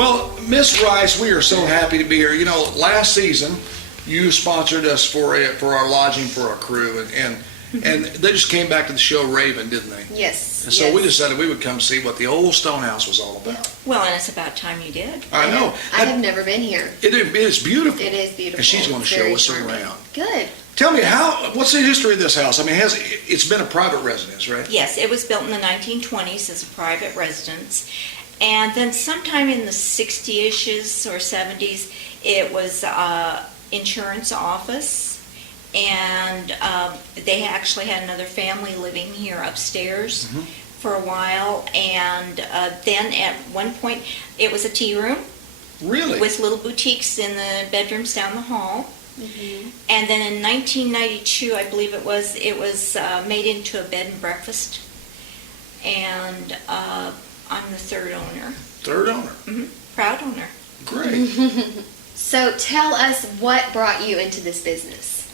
Well, Miss Rice, we are so happy to be here. You know, last season you sponsored us for our lodging for our crew, and they just came back to the show raving, didn't they? Yes. And so we decided we would come see what the old Stonehouse was all about. Well, and it's about time you did. I know. I have never been here. It is beautiful. It is beautiful. And she's going to show us around. Good. Tell me, what's the history of this house? I mean, it's been a private residence, right? Yes, it was built in the 1920s as a private residence. And then sometime in the 60s or 70s, it was insurance office. And they actually had another family living here upstairs for a while. And then at one point, it was a tea room. Really? With little boutiques in the bedrooms down the hall. And then in 1992, I believe it was made into a bed and breakfast. And I'm the third owner. Third owner? Proud owner. Great. So tell us what brought you into this business.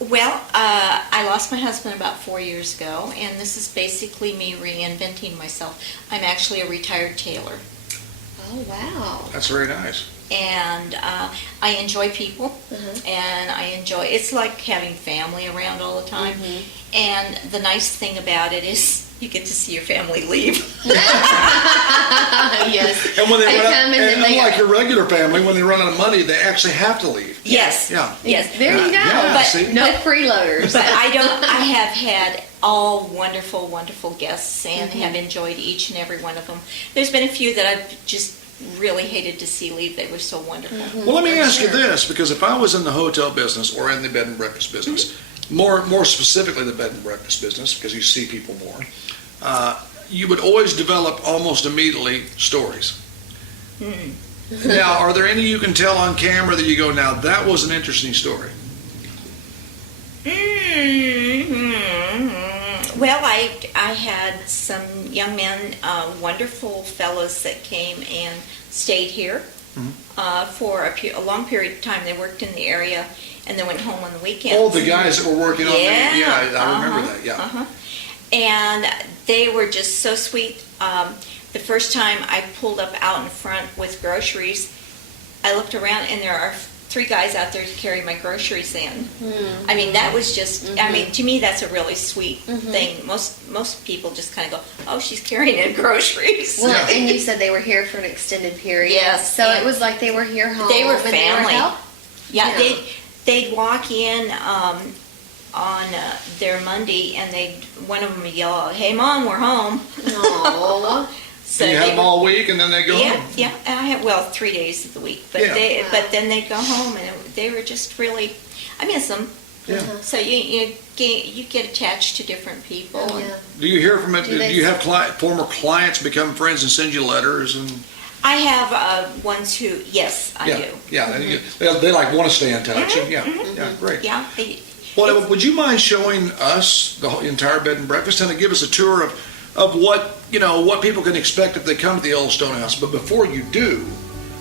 Well, I lost my husband about 4 years ago, and this is basically me reinventing myself. I'm actually a retired tailor. Oh, wow. That's very nice. And I enjoy people, and it's like having family around all the time. And the nice thing about it is you get to see your family leave. Yes. And when they run out, and unlike your regular family, when they run out of money, they actually have to leave. Yes. Yeah. Yes. There you go. Yeah, see? No freeloaders. But I have had all wonderful, wonderful guests and have enjoyed each and every one of them. There's been a few that I've just really hated to see leave. They were so wonderful. Well, let me ask you this, because if I was in the hotel business or in the bed and breakfast business, more specifically the bed and breakfast business, because you see people more, you would always develop almost immediately stories. Now, are there any you can tell on camera that you go, now that was an interesting story? Well, I had some young men, wonderful fellows that came and stayed here for a long period of time. They worked in the area and then went home on the weekends. Oh, the guys that were working on the, Yeah, I remember that, yeah. And they were just so sweet. The first time I pulled up out in front with groceries, I looked around and there are 3 guys out there to carry my groceries in. I mean, that was just, I mean, to me, that's a really sweet thing. Most people just kind of go, oh, she's carrying in groceries. Well, and you said they were here for an extended period. Yes. So it was like they were here home. They were and family. They were Yeah, they'd walk in on their Monday, and one of them would yell out, "Hey, Mom, we're home." Aww. So you have them all week, and then they go home? Yeah. And I have, 3 days of the week. But but then they'd go home, and they were just really, I miss them. Yeah. So you get attached to different people. Oh, yeah. Do you hear from it? Do you have former clients become friends and send you letters? And I have ones who, yes, I do. Yeah, they like want to stay in touch. Yeah, great. Yeah. Well, would you mind showing us the entire bed and breakfast and give us a tour of what people can expect if they come to the old Stonehouse? But before you do,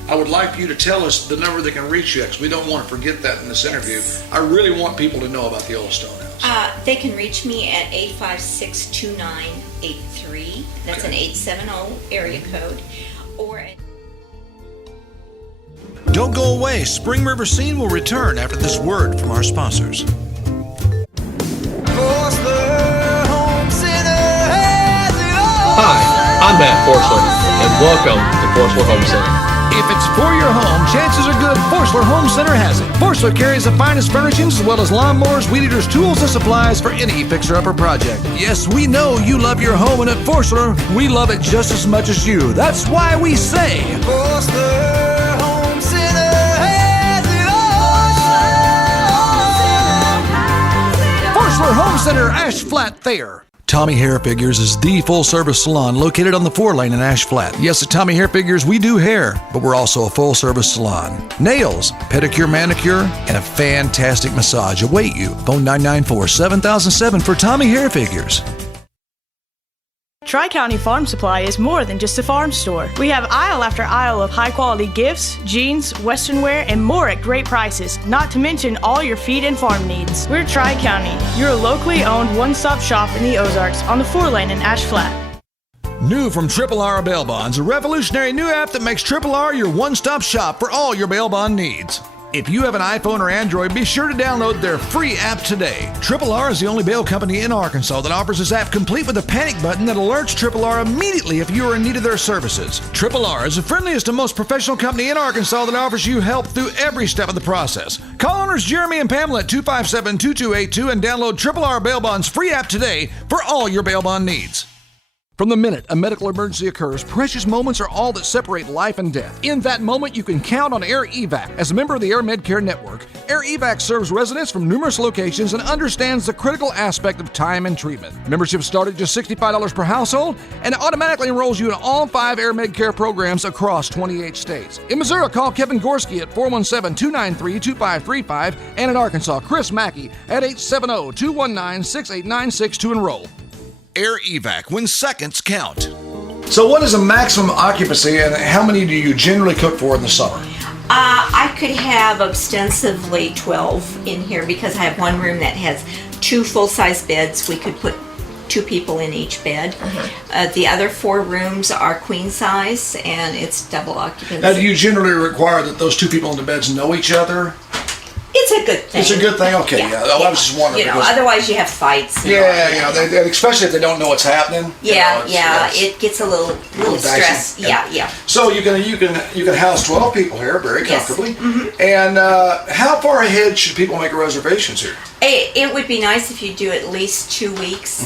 I would like you to tell us the number they can reach you, because we don't want to forget that in this interview. I really want people to know about the old Stonehouse. They can reach me at 856-2983. That's an 870 area code. Or Don't go away. Spring River Scene will return after this word from our sponsors. Hi, I'm Matt Forsler, and welcome to Forsler Home Center. If it's for your home, chances are good Forsler Home Center has it. Forsler carries the finest furnishings as well as lawnmowers, weed eaters, tools, and supplies for any fixer-upper project. Yes, we know you love your home, and at Forsler, we love it just as much as you. That's why we say Forsler Home Center has it all. Forsler Home Center, Ash Flat, Thayer. Tommy Hair Figures is the full-service salon located on the 4-lane in Ash Flat. Yes, at Tommy Hair Figures, we do hair, but we're also a full-service salon. Nails, pedicure, manicure, and a fantastic massage await you. Phone 994-7007 for Tommy Hair Figures. Tri-County Farm Supply is more than just a farm store. We have aisle after aisle of high-quality gifts, jeans, western wear, and more at great prices, not to mention all your feed and farm needs. We're Tri-County, your locally owned one-stop shop in the Ozarks on the 4-lane in Ash Flat. New from Triple R Bail Bonds, a revolutionary new app that makes Triple R your one-stop shop for all your bail bond needs. If you have an iPhone or Android, be sure to download their free app today. Triple R is the only bail company in Arkansas that offers this app complete with a panic button that alerts Triple R immediately if you are in need of their services. Triple R is the friendliest and most professional company in Arkansas that offers you help through every step of the process. Call owners Jeremy and Pamela at 257-2282 and download Triple R Bail Bonds free app today for all your bail bond needs. From the minute a medical emergency occurs, precious moments are all that separate life and death. In that moment, you can count on Air Evac. As a member of the Air Medcare Network, Air Evac serves residents from numerous locations and understands the critical aspect of time and treatment. Membership starts at just $65 per household and automatically enrolls you in all 5 Air Medcare programs across 28 states. In Missouri, call Kevin Gorski at 417-293-2535 and in Arkansas, Chris Mackey at 870-219-6896 to enroll. Air Evac, when seconds count. So what is a maximum occupancy and how many do you generally cook for in the summer? I could have ostensibly 12 in here because I have one room that has 2 full-size beds. We could put 2 people in each bed. The other 4 rooms are queen size and it's double occupancy. Now, do you generally require that those 2 people in the beds know each other? It's a good thing. It's a good thing? Okay, yeah. I was just wondering. You know, otherways you have fights. Yeah, especially if they don't know what's happening. It gets a little stress. Yeah. So you can house 12 people here very comfortably. Yes. And how far ahead should people make reservations here? It would be nice if you do at least 2 weeks.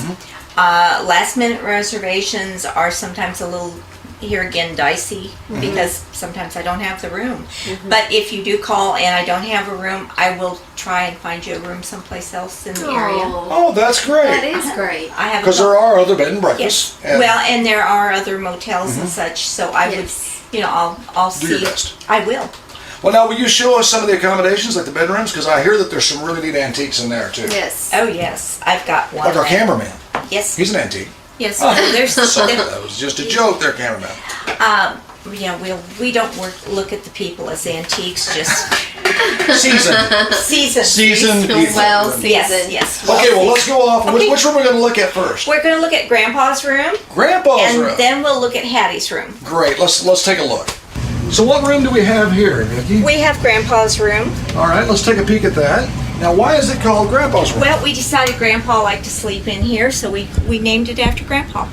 Last minute reservations are sometimes a little, here again, dicey because sometimes I don't have the room. But if you do call and I don't have a room, I will try and find you a room someplace else in the area. Oh, that's great. That is great. I have Because there are other bed and breakfasts. Yes. Well, and there are other motels and such, so I would, I'll see. Do your best. I will. Well, now, will you show us some of the accommodations, like the bedrooms? Because I hear that there's some really neat antiques in there, too. Yes. Oh, yes. I've got one. Like our cameraman. Yes. He's an antique. Yes. Sorry, that was just a joke there, cameraman. We don't look at the people as antiques, just Seasoned. seasoned. Well seasoned. Yes. Okay, well, let's go off. Okay. Which room are we going to look at first? We're going to look at Grandpa's room, Grandpa's room. and then we'll look at Hattie's room. Great. Let's take a look. So what room do we have here, Vicki? We have Grandpa's room. All right, let's take a peek at that. Now, why is it called Grandpa's room? Well, we decided Grandpa liked to sleep in here, so we named it after Grandpa.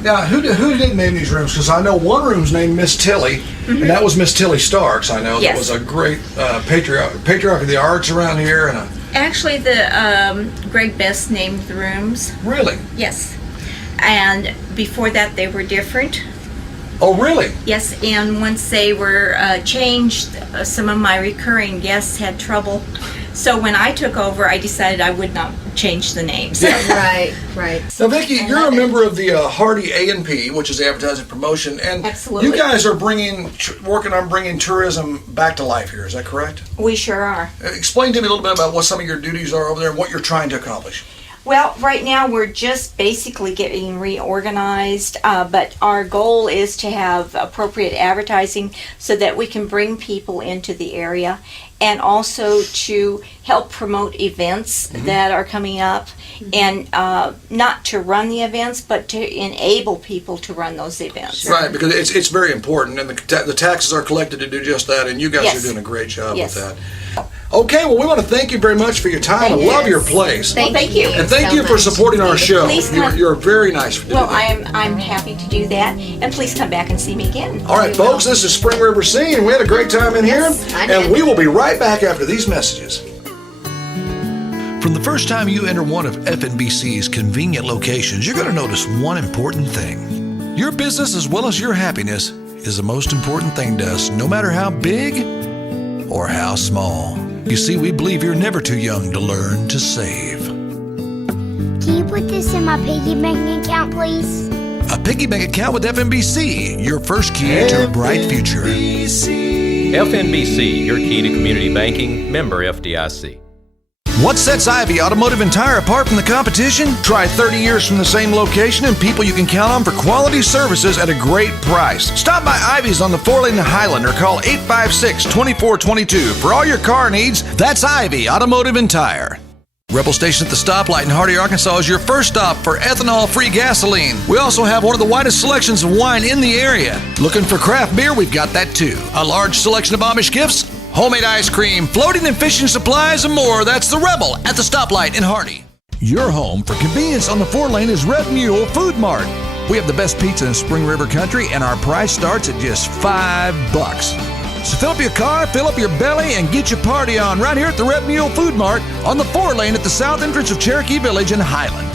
Now, who did name these rooms? Because I know one room's named Miss Tilly, and that was Miss Tilly Starks. I know that was a great patriarch of the arts around here, and Actually, the Greg Best named the rooms. Really? Yes, and before that they were different. Oh, really? Yes, and once they were changed, some of my recurring guests had trouble. So when I took over, I decided I would not change the names. Right. Now, Vicki, you're a member of the Hardy A&P, which is Advertising Promotion, and Absolutely. you guys are working on bringing tourism back to life here. Is that correct? We sure are. Explain to me a little bit about what some of your duties are over there and what you're trying to accomplish. Well, right now we're just basically getting reorganized, but our goal is to have appropriate advertising so that we can bring people into the area and also to help promote events that are coming up and not to run the events, but to enable people to run those events. Right, because it's very important, and the taxes are collected to do just that, and you guys Yes. are doing a great job Yes. with that. Okay, well, we want to thank you very much for your time. I love your place. Thank you. And thank so you for much. supporting our show. Please come. You're very nice for doing Well, that. I'm happy to do that, and please come back and see me again. All right, folks, this is Spring River Scene. We had a great time in here, I and did. we will be right back after these messages. From the first time you enter one of FNBC's convenient locations, you're going to notice one important thing. Your business as well as your happiness is the most important thing to us, no matter how big or how small. You see, we believe you're never too young to learn to save. Can you put this in my piggy bank account, please? A piggy bank account with FNBC, your first key to a bright future. FNBC, your key to community banking, member FDIC. What sets Ivy Automotive and Tire apart from the competition? Try 30 years from the same location and people you can count on for quality services at a great price. Stop by Ivy's on the 4-lane Highland or call 856-2422 for all your car needs. That's Ivy Automotive and Tire. Rebel Station at the stoplight in Hardy, Arkansas is your first stop for ethanol-free gasoline. We also have one of the widest selections of wine in the area. Looking for craft beer? We've got that too. A large selection of Amish gifts, homemade ice cream, floating and fishing supplies, and more. That's the Rebel at the stoplight in Hardy. Your home for convenience on the 4-lane is Red Mule Food Mart. We have the best pizza in Spring River Country, and our price starts at just $5. So fill up your car, fill up your belly, and get your party on right here at the Red Mule Food Mart on the 4-lane at the south entrance of Cherokee Village in Highland.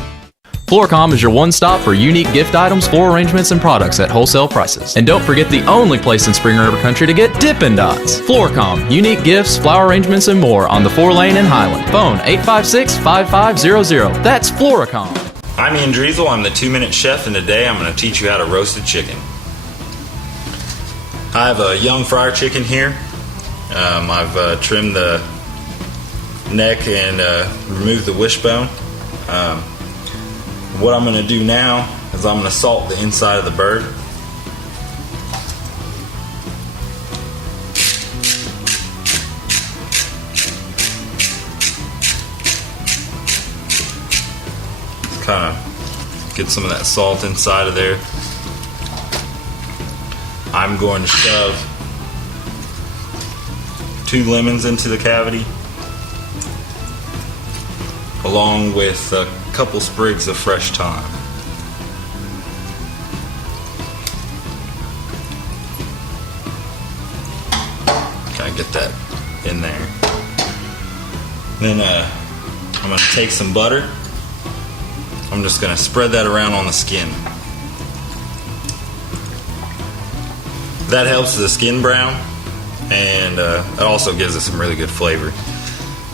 Floorcom is your one-stop for unique gift items, floor arrangements, and products at wholesale prices. And don't forget the only place in Spring River Country to get Dippin' Dots. Floorcom, unique gifts, flower arrangements, and more on the 4-lane in Highland. Phone 856-5500. That's Floorcom. I'm Ian Driesel. I'm the 2-minute chef, and today I'm going to teach you how to roast a chicken. I have a young fryer chicken here. I've trimmed the neck and removed the wishbone. What I'm going to do now is I'm going to salt the inside of the bird. Kind of get some of that salt inside of there. I'm going to shove 2 lemons into the cavity, along with a couple sprigs of fresh thyme. Kind of get that in there. Then I'm going to take some butter. I'm just going to spread that around on the skin. That helps the skin brown, and it also gives it some really good flavor.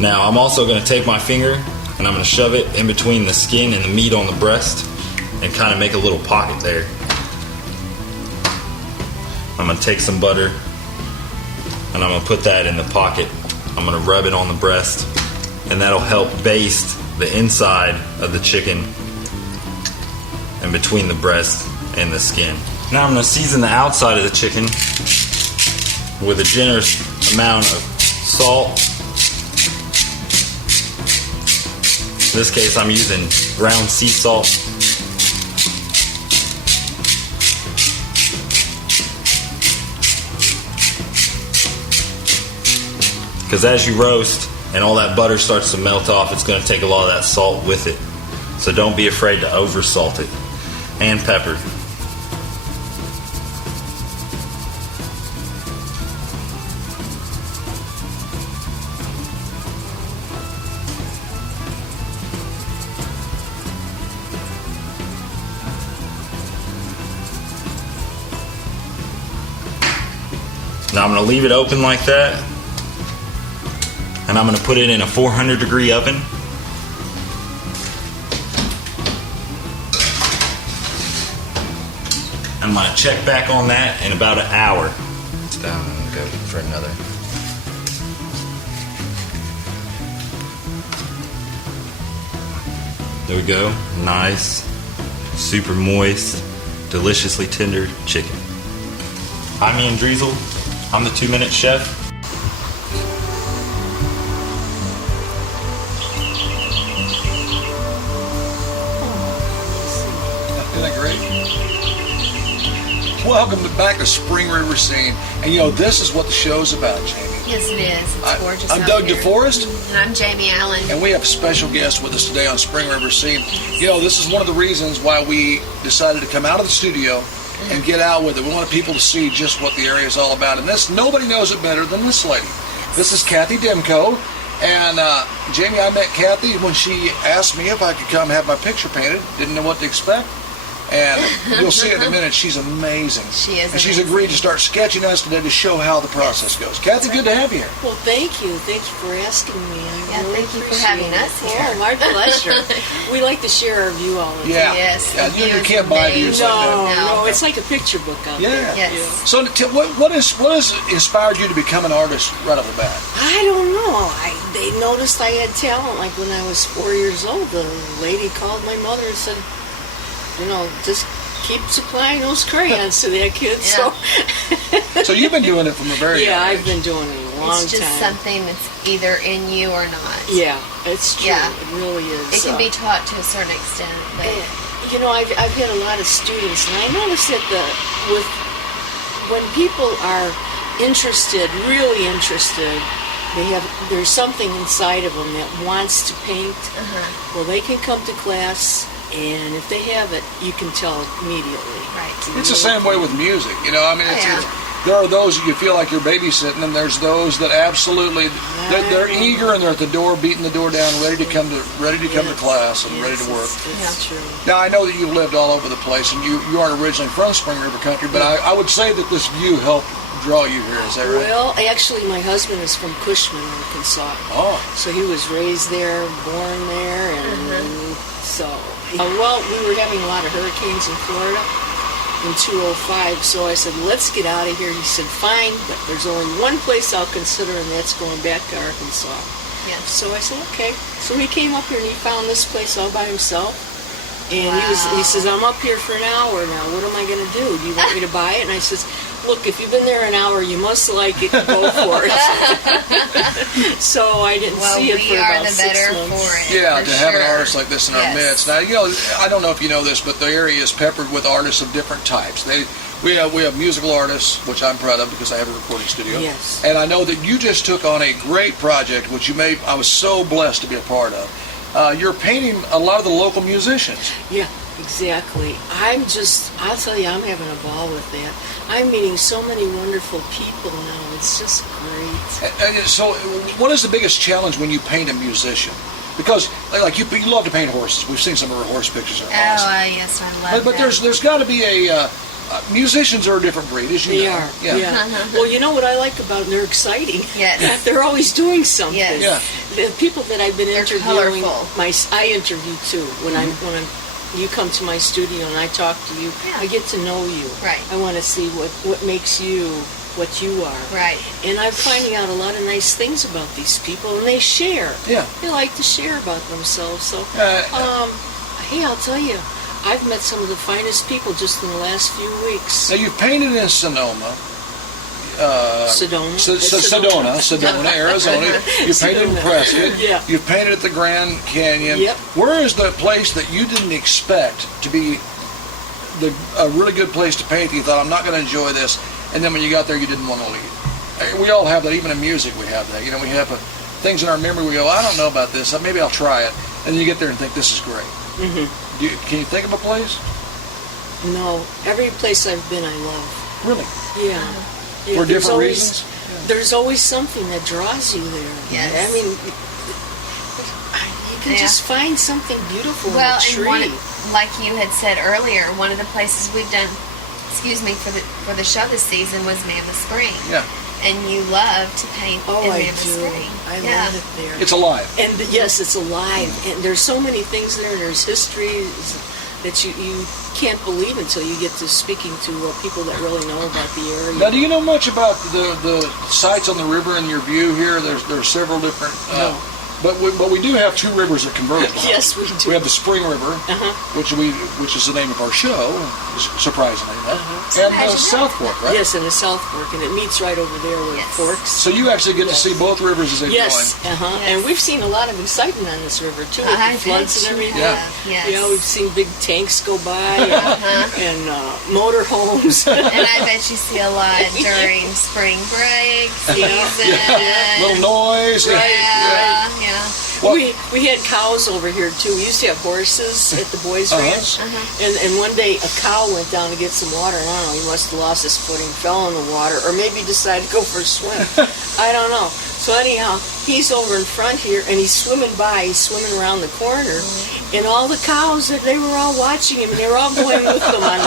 Now I'm also going to take my finger and I'm going to shove it in between the skin and the meat on the breast and kind of make a little pocket there. I'm going to take some butter and I'm going to put that in the pocket. I'm going to rub it on the breast, and that'll help baste the inside of the chicken and between the breast and the skin. Now I'm going to season the outside of the chicken with a generous amount of salt. In this case I'm using ground sea salt. Because as you roast and all that butter starts to melt off, it's going to take a lot of that salt with it. So don't be afraid to over salt it. And pepper. Now I'm going to leave it open like that, and I'm going to put it in a 400-degree oven. I'm going to check back on that in about an hour. It's down and go for another. There we go. Nice, super moist, deliciously tender chicken. I'm Ian Driesel. I'm the 2-minute chef. Isn't that great? Welcome back to Spring River Scene. And you know, this is what the show's about, Jamie. Yes, it is. It's gorgeous. I'm out Doug here. DeForest. And I'm Jamie Allen. And we have a special guest with us today on Spring River Scene. You know, this is one of the reasons why we decided to come out of the studio and get out with it. We wanted people to see just what the area is all about. And this, nobody knows it better than this lady. This is Kathy Demko. And Jamie, I met Kathy when she asked me if I could come have my picture painted. Didn't know what to expect. And you'll see it in a minute. She's amazing. She is And she's amazing. agreed to start sketching us today to show how the process goes. Kathy, good to have you here. Well, thank you. Thank you for asking me. Yeah, really thank you for appreciate having it. us here. Oh, my pleasure. We like to share our view all the time. Yeah. Yes, Yeah, the you view is can't buy amazing. views like that. No, it's like a picture book out Yeah. there. Yes. So what has inspired you to become an artist right off the bat? I don't know. They noticed I had talent. Like when I was 4 years old, the lady called my mother and said, you know, just keep supplying those crayons to that kid. Yeah. So you've been doing it from a very young Yeah, age. I've been doing it a long It's just time. something that's either in you or not. Yeah, it's true. Yeah. It really is. It can be taught to a certain extent, but You know, I've had a lot of students, and I noticed that when people are interested, really interested, there's something inside of them that wants to paint. Well, they can come to class, and if they have it, you can tell immediately. right. It's the same way with music, you know. I mean, there are those you feel like you're babysitting, and there's those that absolutely they're eager and they're at the door, beating the door down, ready to come to class and ready to work. It's true. Now I know that you've lived all over the place, and you aren't originally from Spring River Country, but I would say that this view helped draw you here. Is that right? Well, actually, my husband is from Cushman, Arkansas. Oh. So he was raised there, born there, and so. Well, we were having a lot of hurricanes in Florida in 2005, so I said, let's get out of here. He said, fine, but there's only one place I'll consider, and that's going back to Arkansas. Yeah. So I said, okay. So he came up here, and he found this place all by himself. And he says, I'm up here for an hour now. What am I going to do? Do you want me to buy it? And I says, look, if you've been there an hour, you must like it. Go for it. So I didn't see it for about 6 months. Yeah, to have an artist like this in our midst. Now, you know, I don't know if you know this, but the area is peppered with artists of different types. We have musical artists, which I'm proud of because I have a recording studio. Yes. And I know that you just took on a great project, which I was so blessed to be a part of. You're painting a lot of the local musicians. Yeah, exactly. I'll tell you, I'm having a ball with that. I'm meeting so many wonderful people now. It's just great. And so, what is the biggest challenge when you paint a musician? Because, like, you love to paint horses. We've seen some of her horse pictures. They're awesome. Yes, I love But there's got to be musicians are a different breed, as you know. They are. Yeah. Well, you know what I like about them? They're exciting. Yes. They're always doing something. Yes. Yeah. The people that I've been interviewing, colorful. I interview too. When you come to my studio and I talk to you, I get to know you. Right. I want to see what makes you what you are. Right. And I'm finding out a lot of nice things about these people, and they share. Yeah. They like to share about themselves. So, hey, I'll tell you, I've met some of the finest people just in the last few weeks. Now, you've painted in Sonoma. Sedona, Arizona. You painted in Prescott. Yeah. You painted at the Grand Canyon. Yep. Where is the place that you didn't expect to be a really good place to paint? You thought, I'm not going to enjoy this, and then when you got there, you didn't want to leave. We all have that. Even in music, we have that. You know, we have things in our memory. We go, I don't know about this. Maybe I'll try it, and then you get there and think, this is great. Mm-hmm. Can you think of a place? No, every place I've been, I love. Really? Yeah. For different reasons? There's always something that draws you there. Yes. I mean, you can just find something beautiful in a tree. And like you had said earlier, one of the places we've done, for the show this season was Mammoth Spring. Yeah. And you love to paint in Mammoth Spring. I love it there. It's alive. And yes, it's alive. And there's so many things there. There's histories that you can't believe until you get to speaking to people that really know about the area. Now, do you know much about the sites on the river in your view here? There's several different. No. But we do have two rivers that converge. Yes, we do. We have the Spring River, which is the name of our show, surprisingly enough, and the South Fork, right? Yes, and the South Fork, and it meets right over there where it forks. So you actually get to see both rivers as they join. Yes, and we've seen a lot of excitement on this river too, with the floods and everything. Yes. You know, we've seen big tanks go by and motor homes. And I bet you see a lot during spring break season. Little noise. Yeah. Well, we had cows over here too. We used to have horses at the boys' ranch, and one day a cow went down to get some water, and I don't know, he must have lost his footing, fell in the water, or maybe decided to go for a swim. I don't know. So anyhow, he's over in front here, and he's swimming around the corner, and all the cows, they were all watching him, and they were all going with him on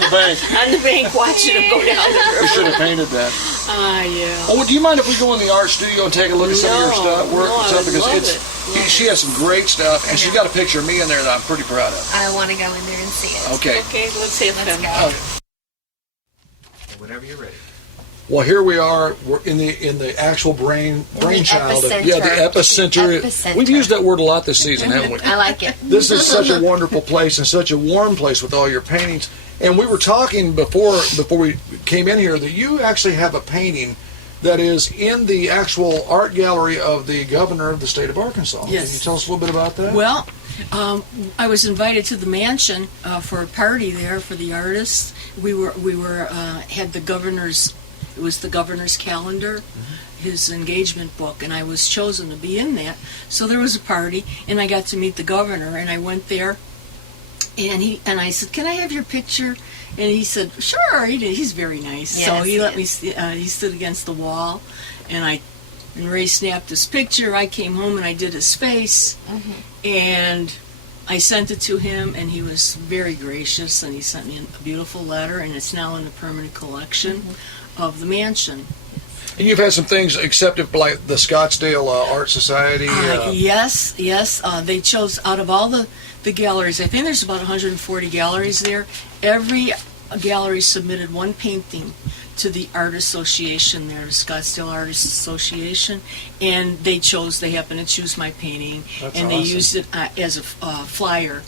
the bank. On the bank, watching him go down the river. We should have painted that. Yeah. Oh, do you mind if we go in the art studio and take a look at some of your stuff? She has some great stuff, and she's got a picture of me in there that I'm pretty proud of. I want to go in there and see it. Okay. Okay, let's have fun. Whenever you're ready. Well, here we are. We're in the actual brainchild of the epicenter. We've used that word a lot this season, haven't we? I like it. This is such a wonderful place and such a warm place with all your paintings. And we were talking before we came in here that you actually have a painting that is in the actual art gallery of the governor of the state of Arkansas. Yes. Can you tell us a little bit about that? Well, I was invited to the mansion for a party there for the artists. We were had the governor's. It was the governor's calendar, his engagement book, and I was chosen to be in that. So there was a party, and I got to meet the governor, and I went there, and I said, "Can I have your picture?" And he said, "Sure." He did. He's very nice. Yes, so he let me. yes. He stood against the wall, and Ray snapped his picture. I came home and I did his face, and I sent it to him, and he was very gracious, and he sent me a beautiful letter, and it's now in the permanent collection of the mansion. And you've had some things accepted, like the Scottsdale Art Society. Yes. They chose out of all the galleries. I think there's about 140 galleries there. Every gallery submitted one painting to the art association there, the Scottsdale Artists Association, and they happened to choose my painting. That's and they awesome. used it as a flyer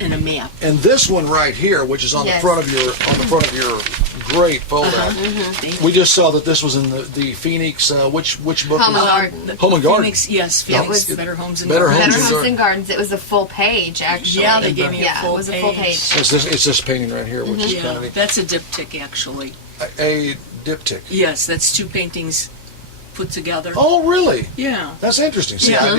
in a map. And this one right here, which is on Yes. the front of your great photo, we just saw that this was in the Phoenix. Which book? Home is and it? Garden. Home and Garden. Phoenix, yes, Yeah, it Phoenix, was Better Homes and Better Gardens. Homes Better and Homes and Gardens. It was a full page, actually. Yeah, they gave me a Yeah, full it was a full page. It's this painting right here, which is kind Yeah, of neat. that's a diptych, actually. A diptych. Yes, that's two paintings put together. Oh, really? Yeah. That's interesting. See, Yeah.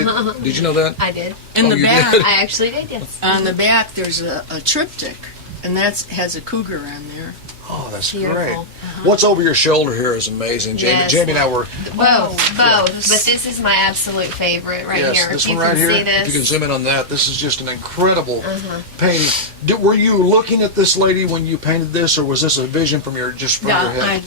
did you know that? I did. In Oh, the you back, did? I actually did, yes. on the back, there's a triptych, and that has a cougar on there. Oh, that's Beautiful. great. What's over your shoulder here is amazing. Yes. Jamie and I were. Both. But this is my absolute favorite right Yes, here. this If you one right can here. see this. If you can zoom in on that, this is just an incredible painting. Were you looking at this lady when you painted this, or was this a vision from your head?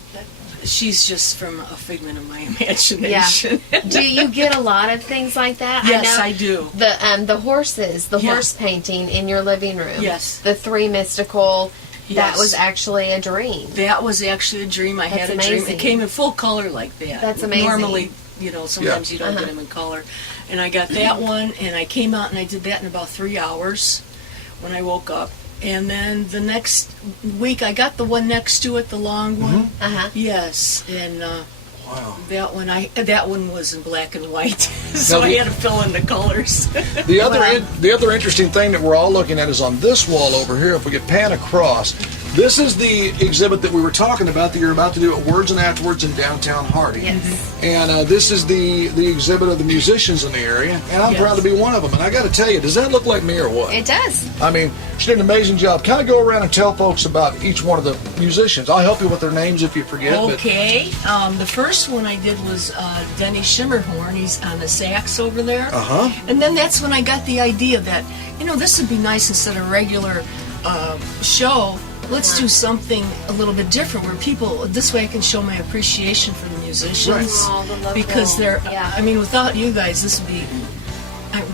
She's just from a figment of my imagination. Do you get a lot of things like that? Yes, know I do. The horses, the Yeah. horse painting in your living room. Yes. The three mystical. That Yes. was actually a dream. That was actually a dream. I had a That's dream. amazing. It came in full color like that. That's amazing. Normally, sometimes you don't Uh-huh. get them in color. And I got that one, and I came out and I did that in about 3 hours when I woke up. And then the next week, I got the one next to it, the long one. Uh-huh. Yes, and Wow. that one was in black and white, so Now I had to fill in the colors. The other interesting thing that we're all looking at is on this wall over here. If we could pan across, this is the exhibit that we were talking about that you're about to do at Words and Afterwards in downtown Hardy. Yes. And this is the exhibit of the musicians in the area, and I'm Yes. proud to be one of them. And I got to tell you, does that look like me or what? It does. I mean, she did an amazing job. Kind of go around and tell folks about each one of the musicians. I'll help you with their names if you forget. Okay. The first one I did was Denny Shimmerhorn. He's on the sax over there. Uh-huh. And then that's when I got the idea that, this would be nice instead of a regular show. Let's do something a little bit different where people, this way I can show my appreciation for the musicians. Right. Oh, the love Because roll. they're, Yeah. without you guys,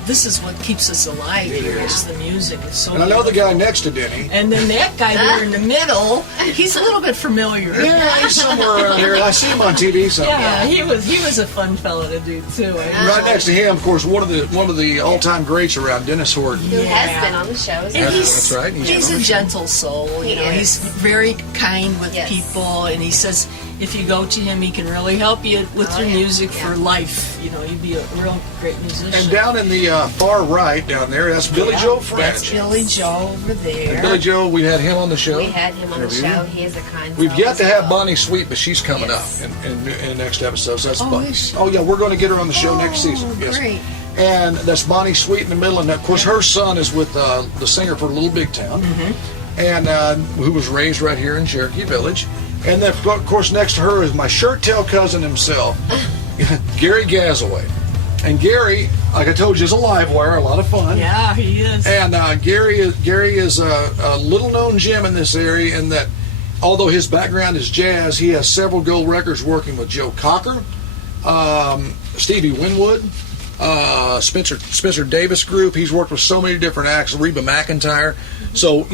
this is what keeps us alive here, is the music. It's so And I know the beautiful. guy next to Denny. And then that guy there in the middle, he's a little bit familiar. Yeah, he's somewhere around here. I see him on TV somewhere. Yeah, he was a fun fellow to do too. Right next to him, of course, one of the all-time greats around, Dennis Horton. Who has been on the show. isn't And he? That's right. He's a gentle soul. He is. He's very kind with Yes. people, and he says if you go to him, he can really help you with your music for life. You'd be a real great musician. And down in the far right, down there, that's Billy Joe French. That's Billy Joe over there. And Billy Joe, we had him on the show. We had him on the Interview. show. He is a kind We've soul yet as to have well. Bonnie Sweet, but she's coming Yes. up in the next episode. So that's Oh, Bonnie. is she? Oh, yeah, we're going to get her on the show next season. Yes. Great. And that's Bonnie Sweet in the middle. And, of course, her son is with the singer for Little Big Town, and who was raised right here in Cherokee Village. And then, of course, next to her is my shirt-tail cousin himself, Gary Gazaway. And Gary, like I told you, is a live wire, a lot of fun. Yeah, he is. And Gary is a little-known gem in this area in that, although his background is jazz, he has several gold records working with Joe Cocker, Stevie Winwood, Spencer Davis Group. He's worked with so many different acts, Reba McEntire. So,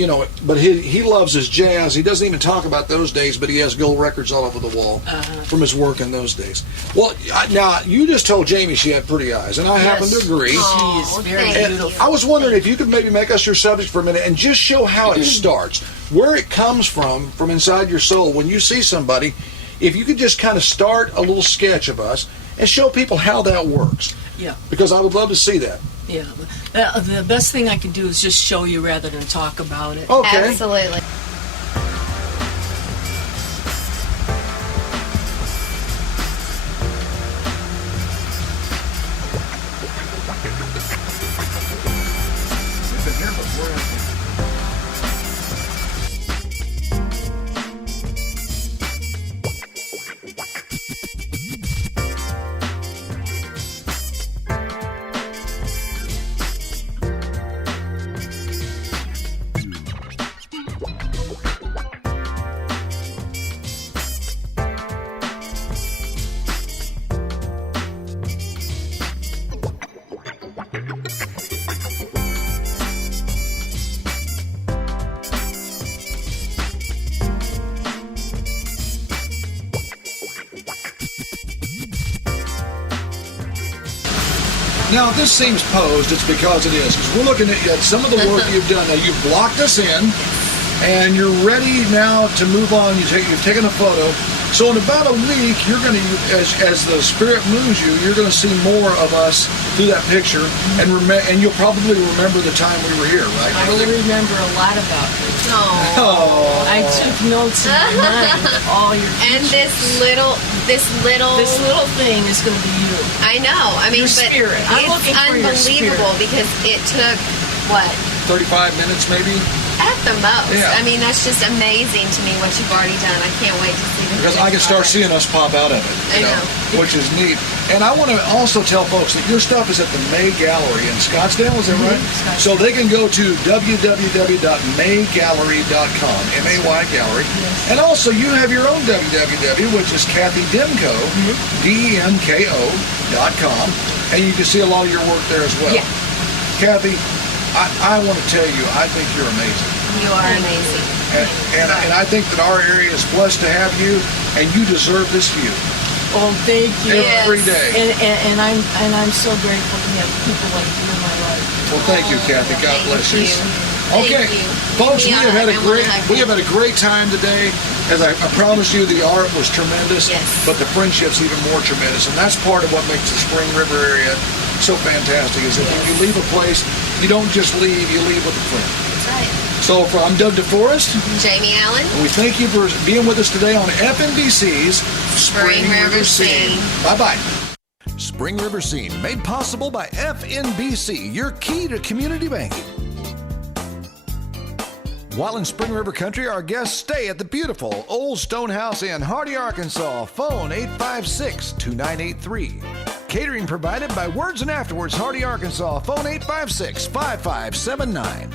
but he loves his jazz. He doesn't even talk about those days, but he has gold records all over the wall from his work in those days. Well, now, you just told Jamie she had pretty eyes, and I happen to agree. She is very beautiful. I was wondering if you could maybe make us your subject for a minute and just show how it starts, where it comes from inside your soul. When you see somebody, if you could just kind of start a little sketch of us and show people how that works. Yeah. Because I would love to see that. Yeah. The best thing I can do is just show you rather than talk about it. Okay. Absolutely. Now, if this seems posed, it's because it is. Because we're looking at some of the work you've done. Now, you've blocked us in, and you're ready now to move on. You've taken a photo. So in about a week, you're going to, as the spirit moves you, you're going to see more of us through that picture, and you'll probably remember the time we were here, right? I will remember a lot about her. Oh. I took notes in my mind of all your And pictures. this little thing is going to be you. I know. I mean, Your but spirit. I'm it's looking for your unbelievable because it took what 35 minutes, maybe? at the most. Yeah. I mean, that's just amazing to me what you've already done. I can't wait to see the Because I can start seeing us pop out of it, I know. which is neat. And I want to also tell folks that your stuff is at the May Gallery in Scottsdale, is that right? Scottsdale. So they can go to www.maygallery.com, M-A-Y Gallery. Yes. And also you have your own www, which is Kathy Demko, DEMKO.com. And you can see a lot of your work there as well. Yeah. Kathy, I want to tell you, I think you're amazing. You are amazing. And I think that our area is blessed to have you, and you deserve this view Oh, thank you. every day. And I'm so grateful to have people like you in my life. Well, thank you, Kathy. God Thank bless you. you. Okay, Thank you. folks, we Yeah, have had a I wanna great hug we you. have had a great time today. As I promised you, the art was tremendous, Yes. but the friendship's even more tremendous, and that's part of what makes the Spring River area so fantastic. Is that when you leave a place, you don't just leave; you leave with a friend. That's right. So, I'm Doug DeForest, Jamie Allen. and we thank you for being with us today on FNBC's Spring River Scene. Bye-bye. Spring River Scene, made possible by FNBC, your key to community banking. While in Spring River Country, our guests stay at the beautiful Old Stone House in Hardy, Arkansas. Phone 856-2983. Catering provided by Words and Afterwards, Hardy, Arkansas. Phone 856-5579.